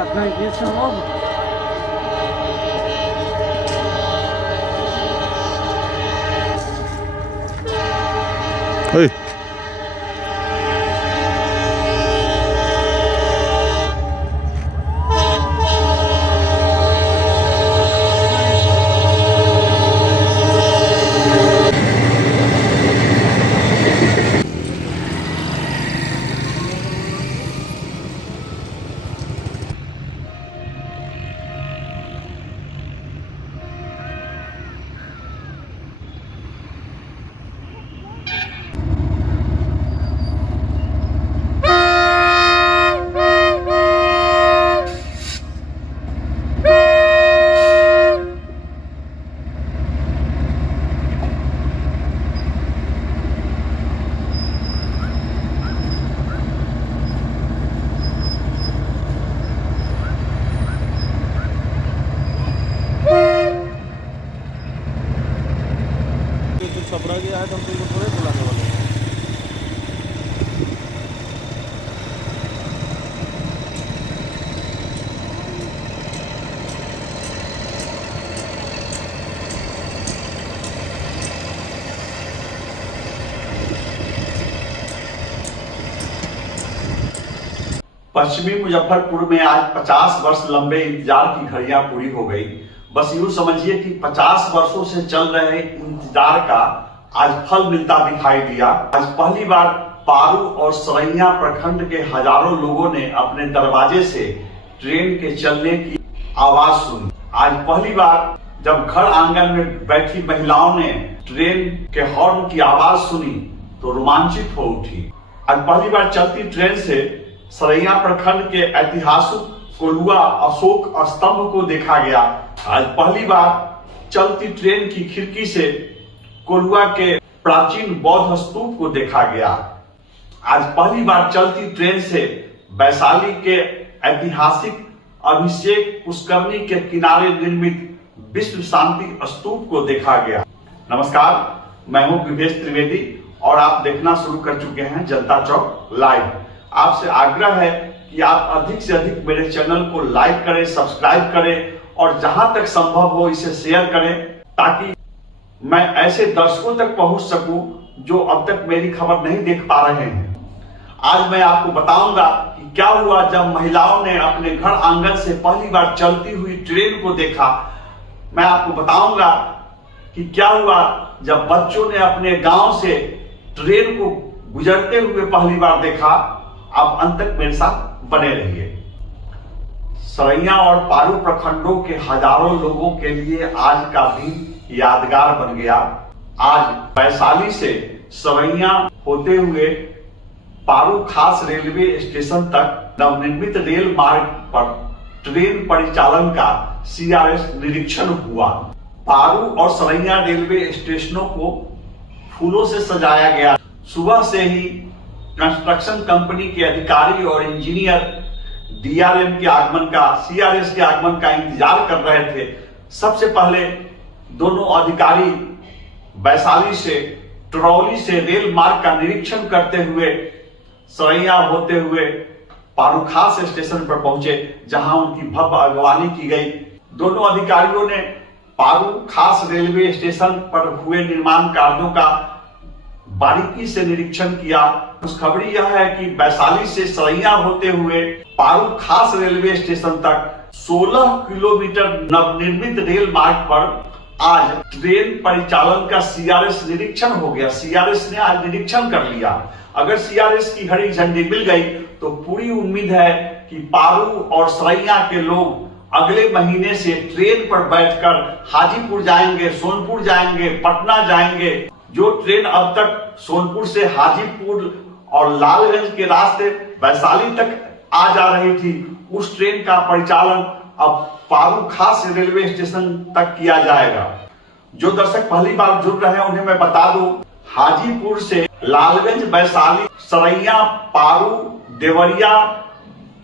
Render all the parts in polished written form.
Atlantis logo. Oi. Chhapra गया है तो हम तुमको थोड़े बुलाने वाले हैं। पश्चिमी मुजफ्फरपुर में आज 50 वर्ष लंबे इंतजार की घड़ियां पूरी हो गई। बस यूं समझिए कि 50 वर्षों से चल रहे इंतजार का आज फल मिलता दिखाई दिया। आज पहली बार पारू और सरैया प्रखंड के हजारों लोगों ने अपने दरवाजे से ट्रेन के चलने की आवाज सुनी। आज पहली बार जब घर आंगन में बैठी महिलाओं ने ट्रेन के हॉर्न की आवाज सुनी तो रोमांचित हो उठी। आज पहली बार चलती ट्रेन से सरैया प्रखंड के ऐतिहासिक कोल्हुआ अशोक स्तंभ को देखा गया। आज पहली बार चलती ट्रेन की खिड़की से कोल्हुआ के प्राचीन बौद्ध स्तूप को देखा गया। आज पहली बार चलती ट्रेन से वैशाली के ऐतिहासिक अभिषेक पुष्करणी के किनारे निर्मित विश्व शांति स्तूप को देखा गया। नमस्कार, मैं हूं विवेश त्रिवेदी और आप देखना शुरू कर चुके हैं जनता चौक लाइव। आपसे आग्रह है कि आप अधिक से अधिक मेरे चैनल को लाइक करें, सब्सक्राइब करें और जहां तक संभव हो इसे शेयर करें ताकि मैं ऐसे दर्शकों तक पहुंच सकूं जो अब तक मेरी खबर नहीं देख पा रहे हैं। आज मैं आपको बताऊंगा कि क्या हुआ जब महिलाओं ने अपने घर आंगन से पहली बार चलती हुई ट्रेन को देखा। मैं आपको बताऊंगा कि क्या हुआ जब बच्चों ने अपने गांव से ट्रेन को गुजरते हुए पहली बार देखा। आप अंत तक मेरे साथ बने रहिए। सरैया और पारू प्रखंडों के हजारों लोगों के लिए आज का दिन यादगार बन गया। आज वैशाली से सरैया होते हुए पारू खास रेलवे स्टेशन तक नवनिर्मित रेल मार्ग पर ट्रेन परिचालन का सीआरएस निरीक्षण हुआ। पारू और सरैया रेलवे स्टेशनों को फूलों से सजाया गया। सुबह से ही कंस्ट्रक्शन कंपनी के अधिकारी और इंजीनियर डीआरएम के आगमन का, सीआरएस के आगमन का इंतजार कर रहे थे। सबसे पहले दोनों अधिकारी वैशाली से ट्रॉली से रेल मार्ग का निरीक्षण करते हुए सरैया होते हुए पारू खास स्टेशन पर पहुंचे, जहां उनकी भव्य अगवानी की गई। दोनों अधिकारियों ने पारू खास रेलवे स्टेशन पर हुए निर्माण कार्यों का बारीकी से निरीक्षण किया। खुशखबरी यह है कि वैशाली से सरैया होते हुए पारू खास रेलवे स्टेशन तक 16 किलोमीटर नवनिर्मित रेल मार्ग पर आज ट्रेन परिचालन का सीआरएस निरीक्षण हो गया। सीआरएस ने आज निरीक्षण कर लिया। अगर सीआरएस की हरी झंडी मिल गई तो पूरी उम्मीद है कि पारू और सरैया के लोग अगले महीने से ट्रेन पर बैठकर हाजीपुर जाएंगे, सोनपुर जाएंगे, पटना जाएंगे। जो ट्रेन अब तक सोनपुर से हाजीपुर और लालगंज के रास्ते वैशाली तक आ जा रही थी, उस ट्रेन का परिचालन अब पारू खास रेलवे स्टेशन तक किया जाएगा। जो दर्शक पहली बार जुड़ रहे हैं उन्हें मैं बता दूं, हाजीपुर से लालगंज, वैशाली, सरैया, पारू, देवरिया,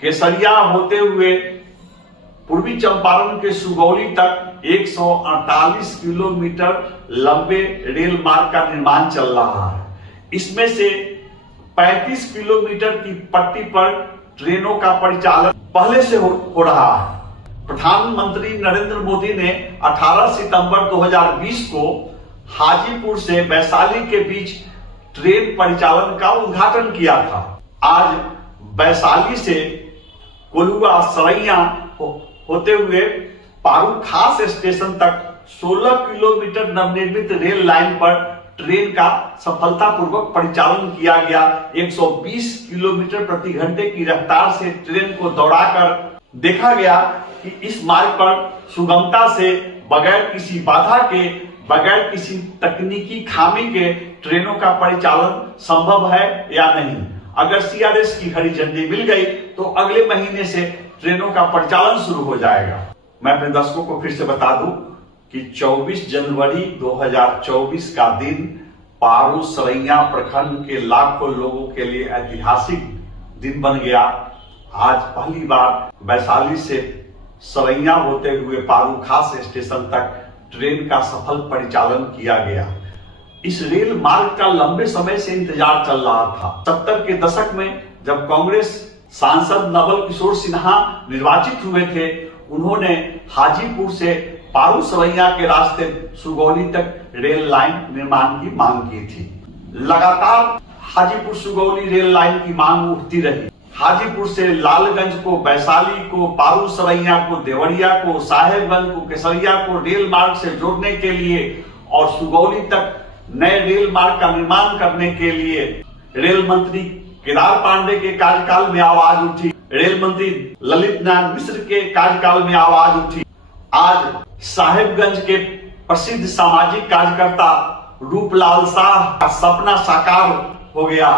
केसरिया होते हुए पूर्वी चंपारण के सुगौली तक 148 किलोमीटर लंबे रेल मार्ग का निर्माण चल रहा है। इसमें से 35 किलोमीटर की पट्टी पर ट्रेनों का परिचालन पहले से हो रहा है। प्रधानमंत्री नरेंद्र मोदी ने 18 सितंबर 2020 को हाजीपुर से वैशाली के बीच ट्रेन परिचालन का उद्घाटन किया था। आज वैशाली से कोल्हुआ सरैया होते हुए पारू खास स्टेशन तक 16 किलोमीटर नवनिर्मित रेल लाइन पर ट्रेन का सफलतापूर्वक परिचालन किया गया। 120 किलोमीटर प्रति घंटे की रफ्तार से ट्रेन को दौड़ाकर देखा गया कि इस मार्ग पर सुगमता से बगैर किसी बाधा के, बगैर किसी तकनीकी खामी के ट्रेनों का परिचालन संभव है या नहीं। अगर सीआरएस की हरी झंडी मिल गई तो अगले महीने से ट्रेनों का परिचालन शुरू हो जाएगा। मैं अपने दर्शकों को फिर से बता दूं कि 24 जनवरी 2024 का दिन पारू सरैया प्रखंड के लाखों लोगों के लिए ऐतिहासिक दिन बन गया। आज पहली बार वैशाली से सरैया होते हुए पारू खास स्टेशन तक ट्रेन का सफल परिचालन किया गया। इस रेल मार्ग का लंबे समय से इंतजार चल रहा था। 70 के दशक में जब कांग्रेस सांसद नवल किशोर सिन्हा निर्वाचित हुए थे, उन्होंने हाजीपुर से पारू सरैया के रास्ते सुगौली तक रेल लाइन निर्माण की मांग की थी। लगातार हाजीपुर सुगौली रेल लाइन की मांग उठती रही। हाजीपुर से लालगंज को, वैशाली को, पारू सरैया को, देवरिया को, साहेबगंज को, केसरिया को रेल मार्ग से जोड़ने के लिए और सुगौली तक नए रेल मार्ग का निर्माण करने के लिए रेल मंत्री केदार पांडे के कार्यकाल में आवाज उठी, रेल मंत्री ललित नारायण मिश्र के कार्यकाल में आवाज उठी। आज साहेबगंज के प्रसिद्ध सामाजिक कार्यकर्ता रूपलाल शाह का सपना साकार हो गया।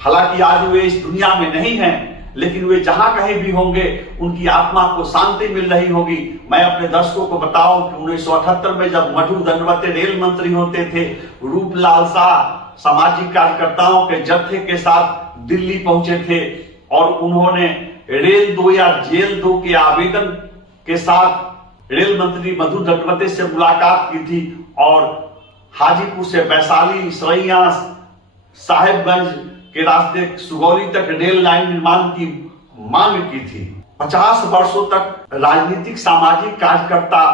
हालांकि आज वे इस दुनिया में नहीं हैं, लेकिन वे जहां कहीं भी होंगे उनकी आत्मा को शांति मिल रही होगी। मैं अपने दर्शकों को बताऊं कि 1978 में जब मधु दंडवते रेल मंत्री होते थे, रूपलाल शाह सामाजिक कार्यकर्ताओं के जत्थे के साथ दिल्ली पहुंचे थे और उन्होंने रेल दो या जेल दो के आवेदन के साथ रेल मंत्री मधु दंडवते से मुलाकात की थी और हाजीपुर से वैशाली, सरैया, साहेबगंज के रास्ते सुगौली तक रेल लाइन निर्माण की मांग की थी। 50 वर्षों तक राजनीतिक सामाजिक कार्यकर्ता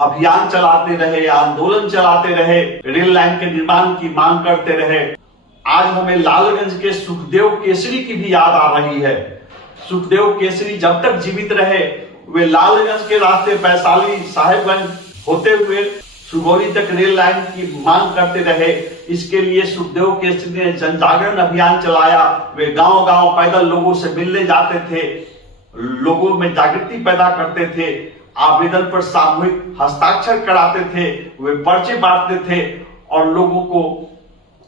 अभियान चलाते रहे, आंदोलन चलाते रहे, रेल लाइन के निर्माण की मांग करते रहे। आज हमें लालगंज के सुखदेव केसरी की भी याद आ रही है। सुखदेव केसरी जब तक जीवित रहे वे लालगंज के रास्ते वैशाली, साहेबगंज होते हुए सुगौली तक रेल लाइन की मांग करते रहे। इसके लिए सुखदेव केसरी ने जनजागरण अभियान चलाया। वे गांव गांव पैदल लोगों से मिलने जाते थे, लोगों में जागृति पैदा करते थे, आवेदन पर सामूहिक हस्ताक्षर कराते थे, वे पर्चे बांटते थे और लोगों को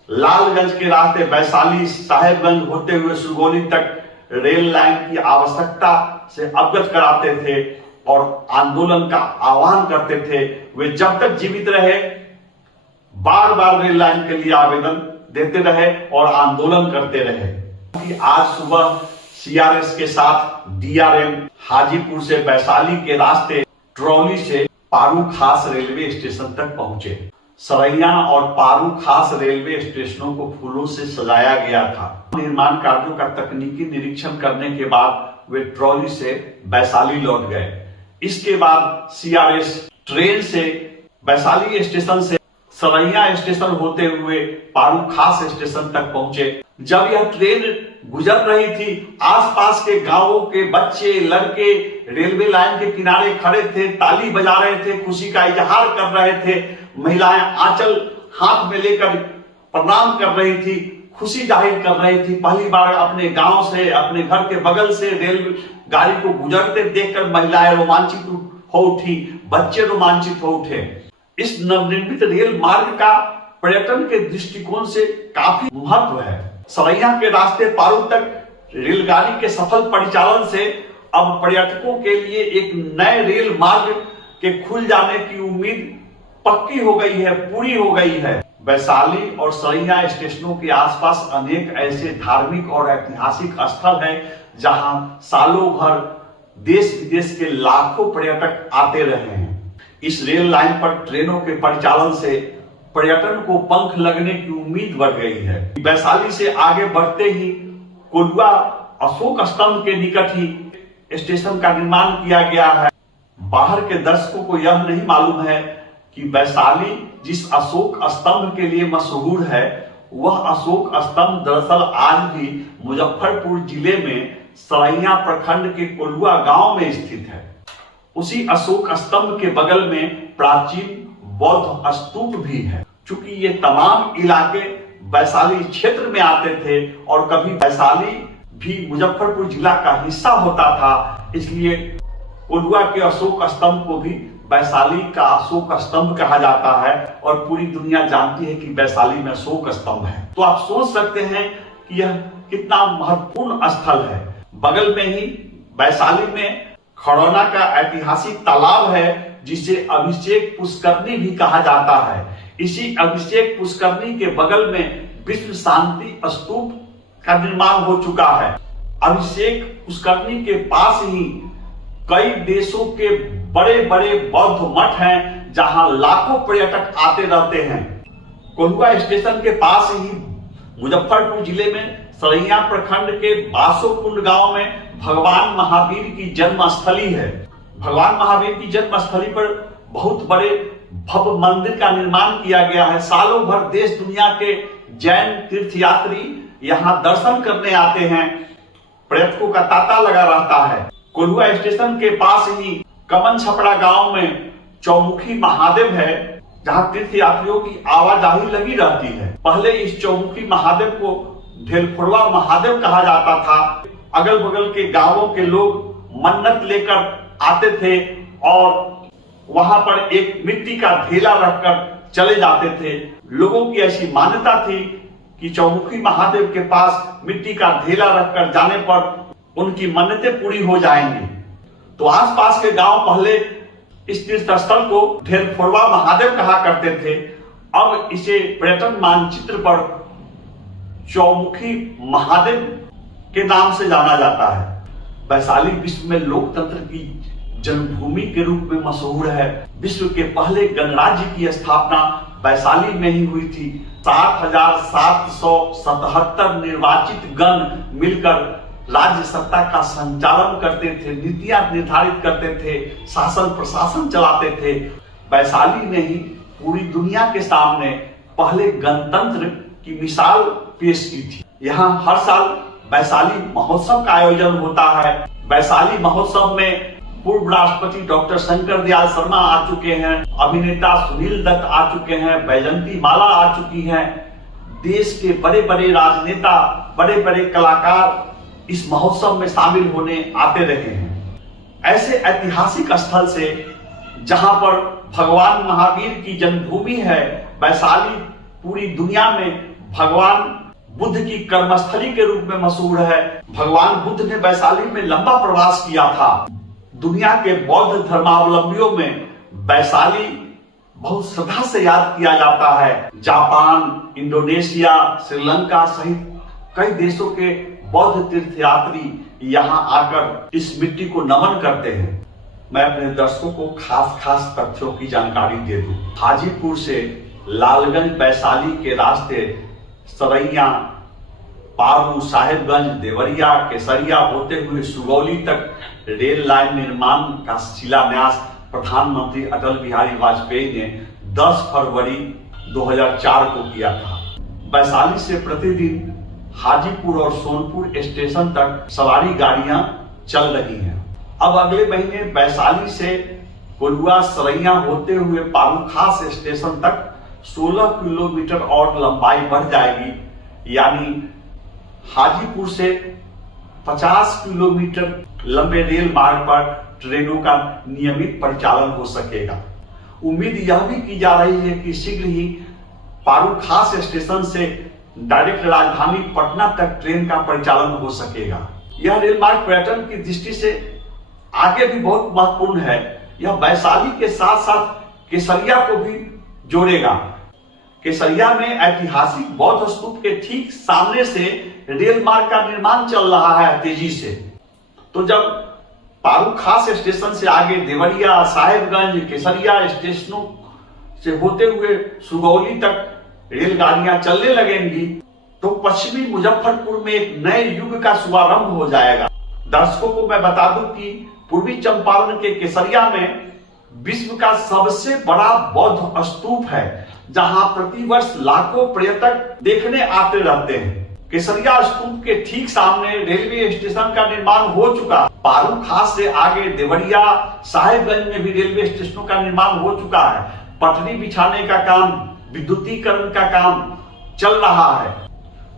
लालगंज के रास्ते वैशाली, साहेबगंज होते हुए सुगौली तक रेल लाइन की आवश्यकता से अवगत कराते थे और आंदोलन का आह्वान करते थे। वे जब तक जीवित रहे बार बार रेल लाइन के लिए आवेदन देते रहे और आंदोलन करते रहे। आज सुबह सीआरएस के साथ डीआरएम हाजीपुर से वैशाली के रास्ते ट्रॉली से पारू खास रेलवे स्टेशन तक पहुंचे। सरैया और पारू खास रेलवे स्टेशनों को फूलों से सजाया गया था। निर्माण कार्यों का तकनीकी निरीक्षण करने के बाद वे ट्रॉली से वैशाली लौट गए। इसके बाद सीआरएस ट्रेन से वैशाली स्टेशन से सरैया स्टेशन होते हुए पारू खास स्टेशन तक पहुंचे। जब यह ट्रेन गुजर रही थी, आसपास के गांवों के बच्चे, लड़के रेलवे लाइन के किनारे खड़े थे, ताली बजा रहे थे, खुशी का इजहार कर रहे थे। महिलाएं आंचल हाथ में लेकर प्रणाम कर रही थी, खुशी जाहिर कर रही थी। पहली बार अपने गांव से, अपने घर के बगल से रेल गाड़ी को गुजरते देखकर महिलाएं रोमांचित हो उठी, बच्चे रोमांचित हो उठे। इस नवनिर्मित रेल मार्ग का पर्यटन के दृष्टिकोण से काफी महत्व है। सरैया के रास्ते पारू तक रेलगाड़ी के सफल परिचालन से अब पर्यटकों के लिए एक नए रेल मार्ग के खुल जाने की उम्मीद पक्की हो गई है, पूरी हो गई है। वैशाली और सरैया स्टेशनों के आसपास अनेक ऐसे धार्मिक और ऐतिहासिक स्थल हैं जहां सालों भर देश विदेश के लाखों पर्यटक आते रहे हैं। इस रेल लाइन पर ट्रेनों के परिचालन से पर्यटन को पंख लगने की उम्मीद बढ़ गई है। वैशाली से आगे बढ़ते ही कोल्हुआ अशोक स्तंभ के निकट ही स्टेशन का निर्माण किया गया है। बाहर के दर्शकों को यह नहीं मालूम है कि वैशाली जिस अशोक स्तंभ के लिए मशहूर है, वह अशोक स्तंभ दरअसल आज भी मुजफ्फरपुर जिले में सरैया प्रखंड के कोल्हुआ गांव में स्थित है। उसी अशोक स्तंभ के बगल में प्राचीन बौद्ध स्तूप भी है। चूंकि ये तमाम इलाके वैशाली क्षेत्र में आते थे और कभी वैशाली भी मुजफ्फरपुर जिला का हिस्सा होता था, इसलिए कोल्हुआ के अशोक स्तंभ को भी वैशाली का अशोक स्तंभ कहा जाता है और पूरी दुनिया जानती है कि वैशाली में अशोक स्तंभ है। तो आप सोच सकते हैं कि यह कितना महत्वपूर्ण स्थल है। बगल में ही वैशाली में खड़ौना का ऐतिहासिक तालाब है, जिसे अभिषेक पुष्करणी भी कहा जाता है। इसी अभिषेक पुष्करणी के बगल में विश्व शांति स्तूप का निर्माण हो चुका है। अभिषेक पुष्करणी के पास ही कई देशों के बड़े बड़े बौद्ध मठ हैं, जहां लाखों पर्यटक आते रहते हैं। कोल्हुआ स्टेशन के पास ही मुजफ्फरपुर जिले में सरैया प्रखंड के बासोकुंड गांव में भगवान महावीर की जन्मस्थली है। भगवान महावीर की जन्मस्थली पर बहुत बड़े भव्य मंदिर का निर्माण किया गया है। सालों भर देश दुनिया के जैन तीर्थयात्री यहाँ दर्शन करने आते हैं। पर्यटकों का तांता लगा रहता है। कोल्हुआ स्टेशन के पास ही कमन छपड़ा गांव में चौमुखी महादेव है, जहां तीर्थयात्रियों की आवाजाही लगी रहती है। पहले इस चौमुखी महादेव को ढेलफोड़वा महादेव कहा जाता था। अगल बगल के गांवों के लोग मन्नत लेकर आते थे और वहां पर एक मिट्टी का ढेला रखकर चले जाते थे। लोगों की ऐसी मान्यता थी कि चौमुखी महादेव के पास मिट्टी का ढेला रखकर जाने पर उनकी मन्नतें पूरी हो जाएंगी। तो आसपास के गांव पहले इस तीर्थ स्थल को ढेलफोड़वा महादेव कहा करते थे। अब इसे पर्यटन मानचित्र पर चौमुखी महादेव के नाम से जाना जाता है। वैशाली विश्व में लोकतंत्र की जन्मभूमि के रूप में मशहूर है। विश्व के पहले गणराज्य की स्थापना वैशाली में ही हुई थी। 7,777 निर्वाचित गण मिलकर राज्य सत्ता का संचालन करते थे, नीतियां निर्धारित करते थे, शासन प्रशासन चलाते थे। वैशाली ने ही पूरी दुनिया के सामने पहले गणतंत्र की मिसाल पेश की थी। यहाँ हर साल वैशाली महोत्सव का आयोजन होता है। वैशाली महोत्सव में पूर्व राष्ट्रपति डॉक्टर शंकर दयाल शर्मा आ चुके हैं, अभिनेता सुनील दत्त आ चुके हैं, बैजंती माला आ चुकी हैं। देश के बड़े बड़े राजनेता, बड़े बड़े कलाकार इस महोत्सव में शामिल होने आते रहे हैं। ऐसे ऐतिहासिक स्थल से जहां पर भगवान महावीर की जन्मभूमि है, वैशाली पूरी दुनिया में भगवान बुद्ध की कर्मस्थली के रूप में मशहूर है। भगवान बुद्ध ने वैशाली में लंबा प्रवास किया था। दुनिया के बौद्ध धर्मावलंबियों में वैशाली बहुत श्रद्धा से याद किया जाता है। जापान, इंडोनेशिया, श्रीलंका सहित कई देशों के बौद्ध तीर्थयात्री यहाँ आकर इस मिट्टी को नमन करते हैं। मैं अपने दर्शकों को खास तथ्यों की जानकारी दे दूं। हाजीपुर से लालगंज वैशाली के रास्ते सरैया, पारू, साहेबगंज, देवरिया, केसरिया होते हुए सुगौली तक रेल लाइन निर्माण का शिलान्यास प्रधानमंत्री अटल बिहारी वाजपेयी ने 10 फरवरी 2004 को किया था। वैशाली से प्रतिदिन हाजीपुर और सोनपुर स्टेशन तक सवारी गाड़ियां चल रही हैं। अब अगले महीने वैशाली से कोल्हुआ, सरैया होते हुए पारूखास स्टेशन तक 16 किलोमीटर और लंबाई बढ़ जाएगी। यानी हाजीपुर से 50 किलोमीटर लंबे रेल मार्ग पर ट्रेनों का नियमित परिचालन हो सकेगा। उम्मीद यह भी की जा रही है कि शीघ्र ही पारूखास स्टेशन से डायरेक्ट राजधानी पटना तक ट्रेन का परिचालन हो सकेगा। यह रेल मार्ग पर्यटन की दृष्टि से आगे भी बहुत महत्वपूर्ण है। यह वैशाली के साथ साथ केसरिया को भी जोड़ेगा। केसरिया में ऐतिहासिक बौद्ध स्तूप के ठीक सामने से रेल मार्ग का निर्माण चल रहा है तेजी से। तो जब पारूखास स्टेशन से आगे देवरिया, साहेबगंज, केसरिया स्टेशनों से होते हुए सुगौली तक रेलगाड़ियां चलने लगेंगी, तो पश्चिमी मुजफ्फरपुर में एक नए युग का शुभारंभ हो जाएगा। दर्शकों को मैं बता दूं कि पूर्वी चंपारण के केसरिया में विश्व का सबसे बड़ा बौद्ध स्तूप है, जहां प्रतिवर्ष लाखों पर्यटक देखने आते रहते हैं। केसरिया स्तूप के ठीक सामने रेलवे स्टेशन का निर्माण हो चुका। पारू खास से आगे देवरिया, साहेबगंज में भी रेलवे स्टेशनों का निर्माण हो चुका है। पटरी बिछाने का काम, विद्युतीकरण का काम चल रहा है।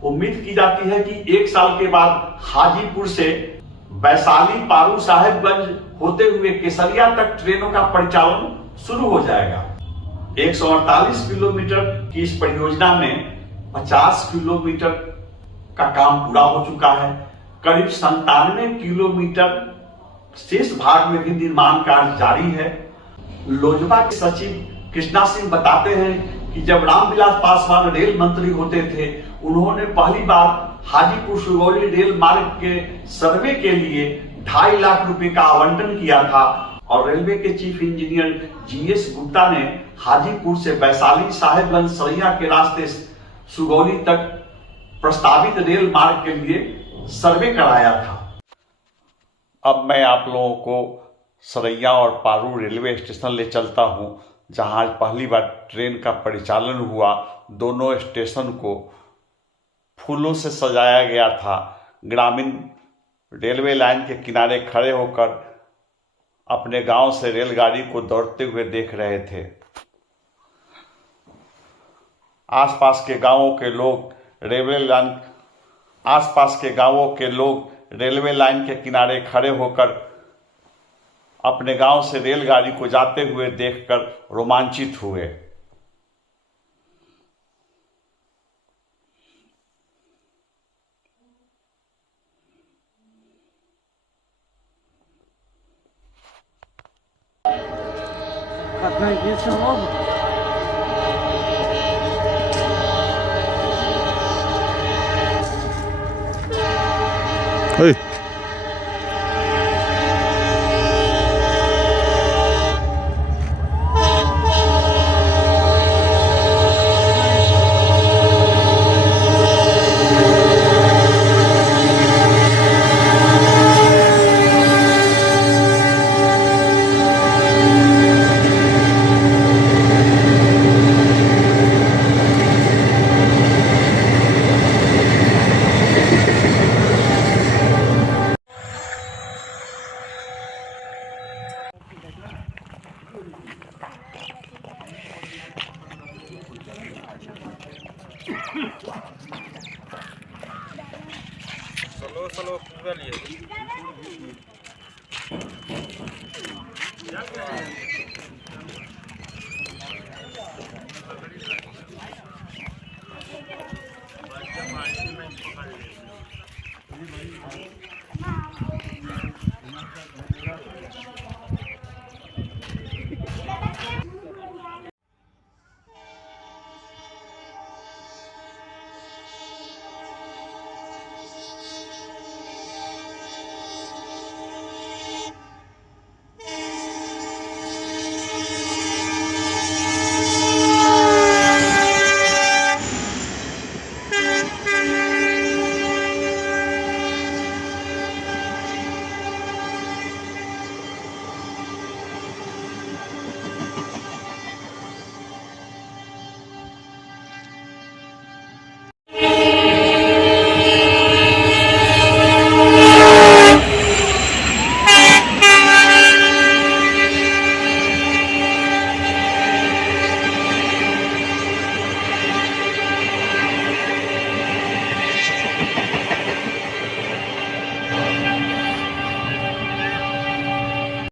उम्मीद की जाती है कि 1 साल के बाद हाजीपुर से वैशाली, पारू, साहेबगंज होते हुए केसरिया तक ट्रेनों का परिचालन शुरू हो जाएगा। 148 किलोमीटर की इस परियोजना में 50 किलोमीटर का काम पूरा हो चुका है। करीब 97 किलोमीटर शेष भाग में भी निर्माण कार्य जारी है। लोजपा के सचिव कृष्णा सिंह बताते हैं कि जब रामविलास पासवान रेल मंत्री होते थे, उन्होंने पहली बार हाजीपुर सुगौली रेल मार्ग के सर्वे के लिए 2.5 लाख रुपए का आवंटन किया था और रेलवे के चीफ इंजीनियर जीएस गुप्ता ने हाजीपुर से वैशाली, साहेबगंज, सरैया के रास्ते सुगौली तक प्रस्तावित रेल मार्ग के लिए सर्वे कराया था। अब मैं आप लोगों को सरैया और पारू रेलवे स्टेशन ले चलता हूं, जहां आज पहली बार ट्रेन का परिचालन हुआ। दोनों स्टेशन को फूलों से सजाया गया था। ग्रामीण रेलवे लाइन के किनारे खड़े होकर अपने गांव से रेलगाड़ी को दौड़ते हुए देख रहे थे। आसपास के गांवों के लोग रेलवे लाइन के किनारे खड़े होकर अपने गांव से रेलगाड़ी को जाते हुए देखकर रोमांचित हुए। Hey. चलो पूरा लिए